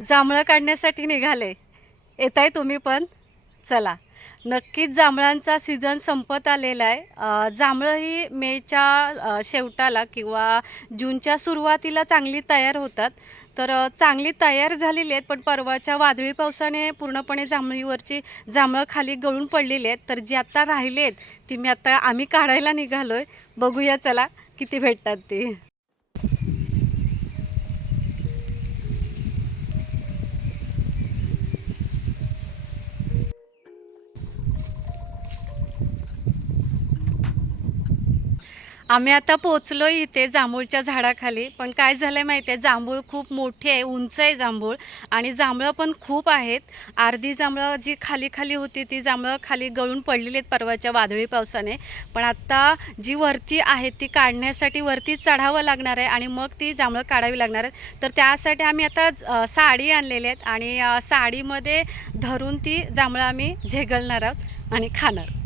जांभळं काढण्यासाठी निघाले. येताय तुम्ही पण? चला. नक्कीच जांभळांचा सीझन संपत आलेला आहे. जांभळं ही मेच्या शेवटाला किंवा जूनच्या सुरुवातीला चांगली तयार होतात. तर चांगली तयार झालेली आहेत, पण परवाच्या वादळी पावसाने पूर्णपणे जांभळीवरची जांभळं खाली गळून पडलेली आहेत. तर जी आता राहिली आहेत, ती आम्ही काढायला निघालोय. बघूया चला किती भेटतात ते. आम्ही आता पोचलोय इथे जांभूळच्या झाडाखाली. पण काय झालंय माहिती आहे, जांभूळ खूप मोठी आहे, उंच आहे जांभूळ आणि जांभळं पण खूप आहेत. अर्धी जांभळं जी खाली खाली होती ती जांभळं खाली गळून पडलेली आहेत परवाच्या वादळी पावसाने. पण आता जी वरती आहेत ती काढण्यासाठी वरती चढावं लागणार आहे आणि मग ती जांभळं काढावी लागणार आहेत. तर त्यासाठी आम्ही आता साडी आणलेली आहेत आणि साडीमध्ये धरून ती जांभळं आम्ही झेगलणार आहोत आणि खाणार.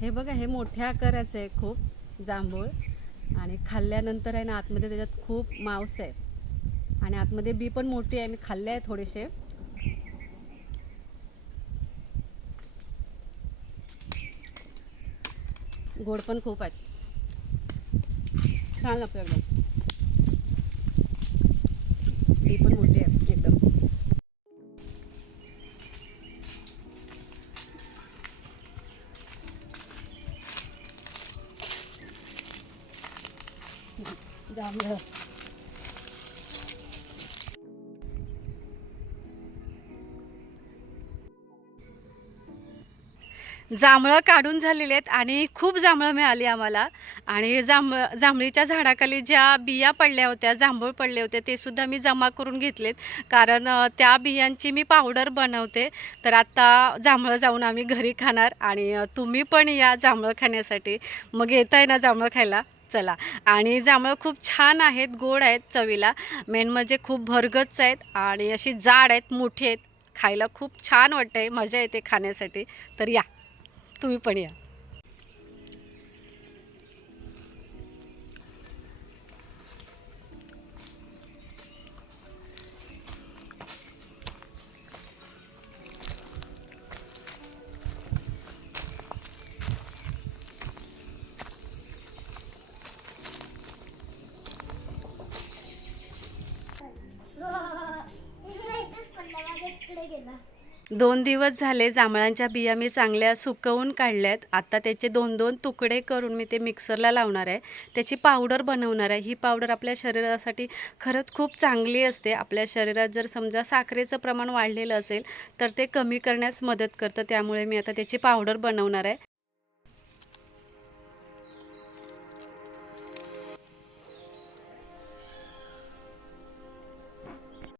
हे बघा, हे मोठ्या आकाराचं आहे खूप जांभूळ आणि खाल्ल्यानंतर आहे ना आतमध्ये त्याच्यात खूप मांस आहे आणि आतमध्ये बी पण मोठी आहे. मी खाल्ले आहे थोडेसे. गोड पण खूप आहेत. छान लागतं एकदम. बी पण मोठी आहे एकदम. जांभळं जांभळं काढून झालेले आहेत आणि खूप जांभळं मिळाली आम्हाला. आणि जांभळीच्या झाडाखाली ज्या बिया पडल्या होत्या, जांभूळ पडले होते, ते सुद्धा मी जमा करून घेतलेत. कारण त्या बियांची मी पावडर बनवते. तर आता जांभळं जाऊन आम्ही घरी खाणार आणि तुम्ही पण या जांभळं खाण्यासाठी. मग येताय ना जांभळं खायला? चला. आणि जांभळं खूप छान आहेत, गोड आहेत चवीला. मेन म्हणजे खूप भरगच्च आहेत आणि अशी जाड आहेत, मोठी आहेत. खायला खूप छान वाटतंय, मजा येते खाण्यासाठी. तर या, तुम्ही पण या. गेला. 2 दिवस झाले जांभळांच्या बिया मी चांगल्या सुकवून काढल्यात. आता त्याचे 2-2 तुकडे करून मी ते मिक्सरला लावणार आहे. त्याची पावडर बनवणार आहे. ही पावडर आपल्या शरीरासाठी खरंच खूप चांगली असते. आपल्या शरीरात जर समजा साखरेचं प्रमाण वाढलेलं असेल तर ते कमी करण्यास मदत करतं. त्यामुळे मी आता त्याची पावडर बनवणार आहे.